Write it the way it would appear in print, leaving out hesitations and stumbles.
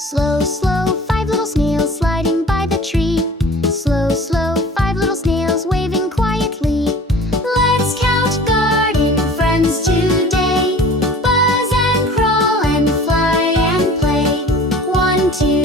Slow, slow, five little snails sliding by the tree. Slow, slow, five little snails waving quietly. Let's count garden friends today. Buzz and crawl and fly and play. 1, 2,